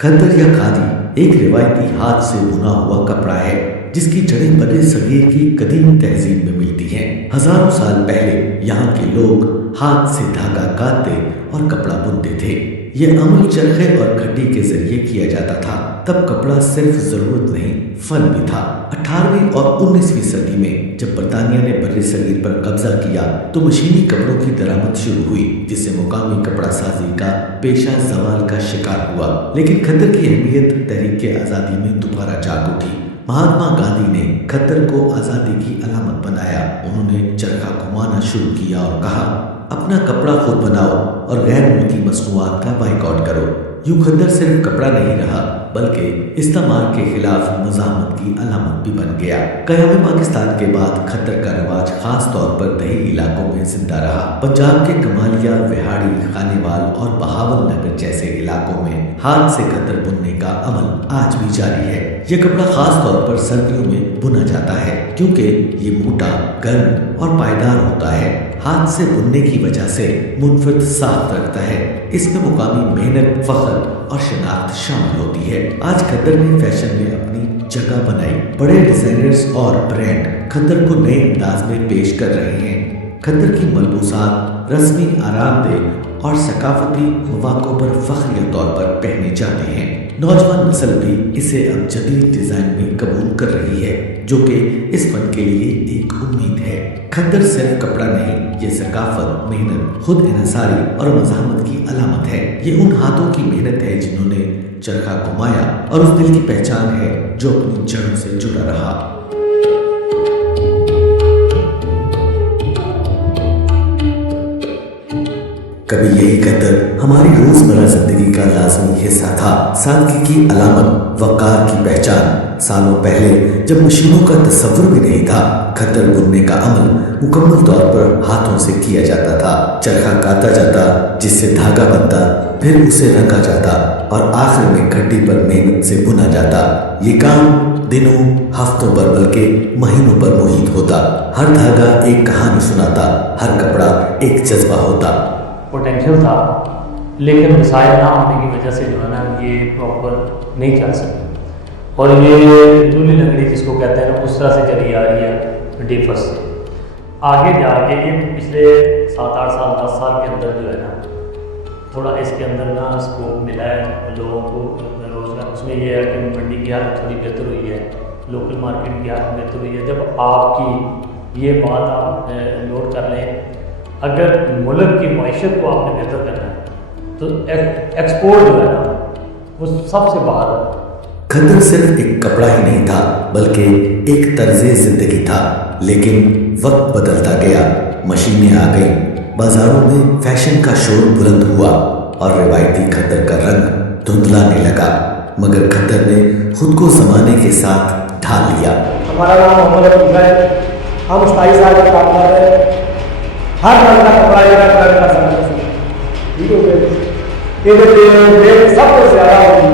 खद्दर या खादी एक रिवायती हाथ से बुना हुआ कपड़ा है जिसकी जड़ें बड़े सगीर की कदीम तहजीब में मिलती हैं। हजारों साल पहले यहाँ के लोग हाथ से धागा काटते और कपड़ा बुनते थे। ये अमल चरखे और खड्डी के जरिए किया जाता था। तब कपड़ा सिर्फ जरूरत नहीं, फन भी था। 18वीं और 19वीं सदी में जब बरतानिया ने बर्रे सगीर पर कब्जा किया तो मशीनी कपड़ों की दरामद शुरू हुई, जिससे मुकामी कपड़ा साजी का पेशा जवाल का शिकार हुआ। लेकिन खद्दर की अहमियत तहरीक आज़ादी में दोबारा जाग उठी। महात्मा गांधी ने खद्दर को आज़ादी की अलामत बनाया। उन्होंने चरखा घुमाना शुरू किया और कहा, अपना कपड़ा खुद बनाओ और गैर मुल्की मसनूआत का बाइकआउट करो। यूं खद्दर सिर्फ कपड़ा नहीं रहा बल्कि इस्तेमाल के खिलाफ मुजाहमत की अलामत भी बन गया। क़याम पाकिस्तान के बाद खद्दर का रवाज खास तौर पर दही इलाकों में जिंदा रहा। पंजाब के कमालिया, विहाड़ी, खानेवाल और बहावल नगर जैसे इलाकों में हाथ से खद्दर बुनने का अमल आज भी जारी है। यह कपड़ा खास तौर पर सर्दियों में बुना जाता है क्योंकि ये मोटा, गर्म और पायदार होता है। हाथ से बुनने की वजह से मुनफरद साफ रखता है। इसमें मुकामी मेहनत, फख्र और शनाख्त शामिल होती है। आज खद्दर ने फैशन में अपनी जगह बनाई। बड़े डिजाइनर्स और ब्रांड खद्दर को नए अंदाज में पेश कर रहे हैं। खद्दर की मलबूसात रस्मी, आरामदेह और सकाफती मौक़ों पर फख्रिया तौर पर पहने जाते हैं। नौजवान नस्ल भी इसे अब जदीद डिजाइन में कबूल कर रही है, जो कि इस फन के लिए एक उम्मीद है। खद्दर सिर्फ कपड़ा नहीं, ये सकाफत, मेहनत, खुद इन्हसारी और मज़ाहमत की अलामत है। ये उन हाथों की मेहनत है जिन्होंने चरखा घुमाया और उस दिल की पहचान है जो अपनी जड़ों से जुड़ा रहा। कभी यही खद्दर हमारी रोजमर्रा जिंदगी का लाजमी हिस्सा था, सादगी की अलामत, वक़ार की पहचान। सालों पहले जब मशीनों का तस्वुर भी नहीं था, खद्दर बुनने का अमल मुकम्मल तौर पर हाथों से किया जाता था। चरखा काता जाता, जिससे धागा बनता, फिर उसे रंगा जाता और आखिर में खड्डी पर मेहनत से बुना जाता। ये काम दिनों, हफ्तों पर बल्कि महीनों पर मुहित होता। हर धागा एक कहानी सुनाता, हर कपड़ा एक जज्बा होता। पोटेंशियल था, लेकिन वसाइल ना होने की वजह से जो है ना ये प्रॉपर नहीं चल सकती। और ये चूल्ही लकड़ी जिसको कहते हैं ना, उस तरह से चली आ रही है डिफर्स से। आगे जाके ये पिछले 7-8 साल 10 साल के अंदर जो है ना, थोड़ा इसके अंदर ना स्कोप मिला है लोगों को रोजगार। उसमें ये है कि मंडी की हालत थोड़ी बेहतर हुई है, लोकल मार्केट की हालत बेहतर हुई है। जब आपकी ये बात आप नोट कर लें, अगर मुल्क की मईशत को आपने बेहतर करना है तो एक्सपोर्ट जो है ना वो सबसे बाहर है। खद्दर सिर्फ एक कपड़ा ही नहीं था बल्कि एक तर्ज़े जिंदगी था। लेकिन वक्त बदलता गया, मशीनें आ गईं, बाजारों में फैशन का शोर बुलंद हुआ और रिवायती खद्दर का रंग धुंधलाने लगा। मगर खद्दर ने खुद को जमाने के साथ ढाल लिया। हमारा नाम मोहम्मद अब्दुल है, हम 27 साल का काम कर रहे हैं। हर रंग का कपड़ा कर सकते हैं, ठीक है। सबसे ज़्यादा होगी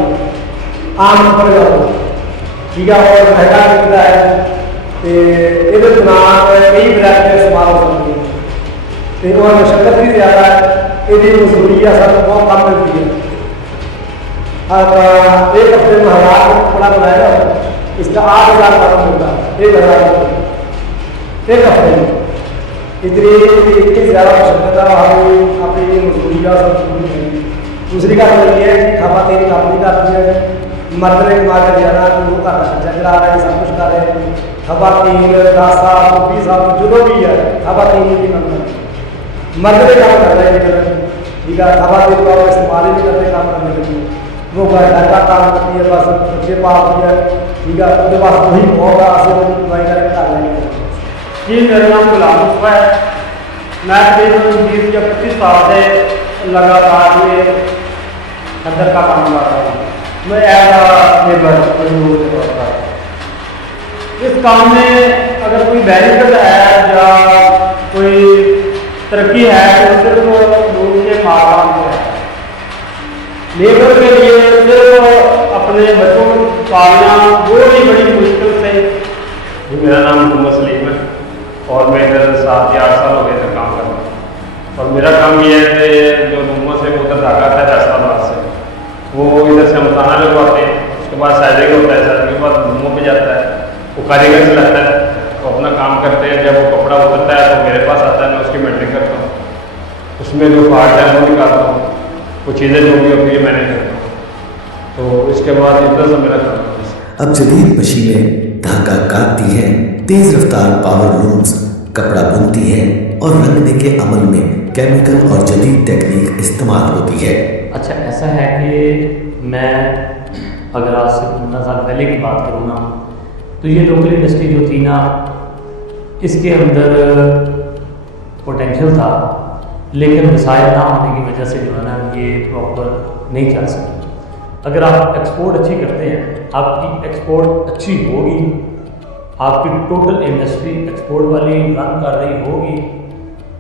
आम पर जाओ, ठीक है, और महंगा मिलता है तो ये कई वैरायटी इस्तेमाल हो सकती है। और मशक्कत भी ज़्यादा है, ये मजदूरी सब बहुत कम मिलती है। एक हफ्ते में 1000 का कपड़ा बनाएगा, इसका 8000 का मिलता है 1000 एक हफ्ते में। इतनी ज़्यादा मशक्कत है, हमें अपनी मजदूरी का सब। दूसरी का तो ये है खवातीन अपनी करती है, मर्द ने कमा कर जाना तो वो घर का खर्चा चला रहे हैं, सब कुछ कर रहे हैं। खवातीन 10 साल 20 साल जो भी है खवातीन की काम करती, मर्द ने काम कर रहे हैं, ठीक है। खवातीन का इस्तेमाल ही करते काम करने के लिए, वो घर का काम करती है, बस बच्चे पालती है, ठीक है। उसके पास वही होगा दवाई करके कर लेंगे। जी, मेरा नाम गुलाम मुस्तफा है। मैं तकरीबन 20 या 25 साल से लगातार ये खद्दर का काम कर रहा हूँ। मैं एज लेबर मजदूर के तौर पर इस काम में अगर कोई बेनिफिट है या कोई तरक्की है तो सिर्फ लोग के माँ को है। लेबर के लिए सिर्फ अपने बच्चों को पालना वो भी बड़ी मुश्किल से। मेरा नाम मोहम्मद सलीम है और मैं इधर 7 या 8 साल हो गए इधर काम कर रहा हूँ। और मेरा काम ये है कि जो मोहम्मद से उधर धागा था रास्ताबाद से, वो इधर से जमखाना लगवाते हैं, उसके बाद साइजिंग होता है, साइजिंग के बाद रूमों पे जाता है, वो कारीगर से लगता है, तो अपना काम करते हैं। जब वो कपड़ा उतरता है तो मेरे पास आता है, मैं उसकी मेंटेन करता हूँ, उसमें जो पार्ट है वो निकालता हूँ, वो चीज़ें जो भी होती है मैनेज करता हूँ। तो इसके बाद इतना सा मेरा काम है। अब जदीद मशीनें धागा काटती हैं, तेज रफ्तार पावर लूम्स कपड़ा बुनती हैं और रंगने के अमल में केमिकल और जदीद टेक्निक इस्तेमाल होती है। अच्छा, ऐसा है कि मैं अगर आज से 15 साल पहले की बात करूँ ना, तो ये लोकल इंडस्ट्री जो थी ना, इसके अंदर पोटेंशियल था, लेकिन वसाइल ना होने की वजह से जो है ना ये प्रॉपर नहीं चल सकी। अगर आप एक्सपोर्ट अच्छी करते हैं, आपकी एक्सपोर्ट अच्छी होगी, आपकी टोटल इंडस्ट्री एक्सपोर्ट वाली रन कर रही होगी,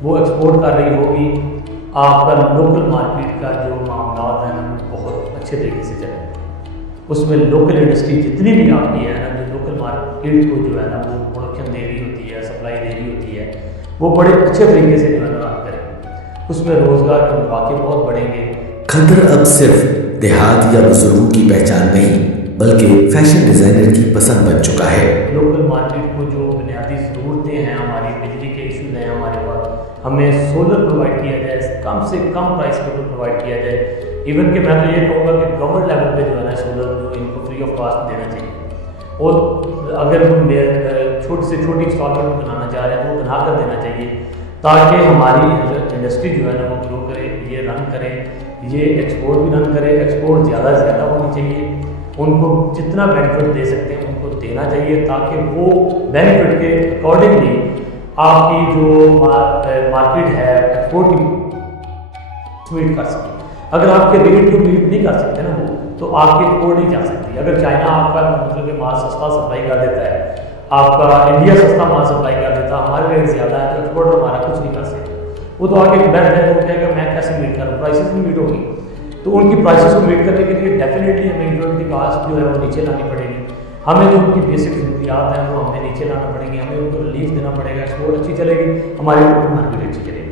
वो एक्सपोर्ट कर रही होगी, आपका लोकल मार्केट का जो मामला है ना बहुत अच्छे तरीके से चले। उसमें लोकल इंडस्ट्री जितनी भी आपकी है ना, जो लोकल मार्केट को जो है ना वो प्रोडक्शन दे रही होती है, सप्लाई दे रही होती है, वो बड़े अच्छे तरीके से जो है ना रन करें, उसमें रोज़गार के मौके बहुत बढ़ेंगे। खद्दर अब सिर्फ देहात या बुजुर्गों की पहचान नहीं बल्कि फैशन डिजाइनर की पसंद बन चुका है। लोकल मार्केट को जो बुनियादी ज़रूरतें हैं, हमारी बिजली के इशूज़ हैं हमारे पास, हमें सोलर प्रोवाइड किया जाए, कम से कम प्राइस पे प्रोवाइड किया जाए। इवन कि मैं तो ये कहूँगा कि गवर्नमेंट लेवल पे जो है ना सोलर जो इनको फ्री ऑफ कॉस्ट देना चाहिए, और अगर हम छोटी से छोटी इंस्टॉलमेंट बनाना चाह रहे हैं तो वो बना कर देना चाहिए, ताकि हमारी इंडस्ट्री जो है ना वो ग्रो करे, ये रन करे, ये एक्सपोर्ट भी रन करे। एक्सपोर्ट ज़्यादा से ज़्यादा होनी चाहिए, उनको जितना बेनिफिट दे सकते हैं उनको देना चाहिए, ताकि वो बेनिफिट के अकॉर्डिंगली आपकी जो मार्केट है एक्सपोर्ट की मीट कर सके। अगर आपके रेट को मीट नहीं कर सकते ना वो, तो आपकी एक्सपोर्ट नहीं जा सकती। अगर चाइना आपका मतलब कि माल सस्ता सप्लाई कर देता है, आपका इंडिया सस्ता माल सप्लाई कर देता है, हमारे रेट ज़्यादा है, तो एक्सपोर्ट हमारा कुछ नहीं कर सकता। वो तो आगे बैठ जाएगा, वो कहेगा मैं कैसे मीट करूँ, प्राइसेस नहीं मीट होगी। तो उनकी प्राइसेस को मीट करने के लिए डेफिनेटली हमें यूनिट की कास्ट जो है वो नीचे लानी पड़ेगी। हमें जो उनकी बेसिक ज़रूरियात हैं वो हमें नीचे लाना पड़ेगी, हमें उनको रिलीफ देना पड़ेगा, एक्सपोर्ट अच्छी चलेगी, हमारी मार्केट अच्छी चलेगी।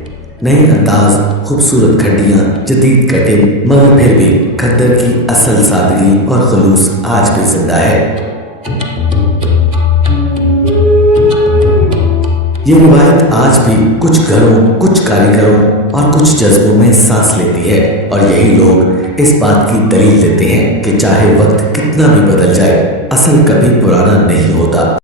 नए अंदाज, खूबसूरत घंटियां, जदीद कटिंग, मगर फिर भी खद्दर की असल सादगी और खलूस आज भी जिंदा है। ये रिवायत आज भी कुछ घरों, कुछ कारीगरों और कुछ जज्बों में सांस लेती है, और यही लोग इस बात की दलील देते हैं कि चाहे वक्त कितना भी बदल जाए, असल कभी पुराना नहीं होता।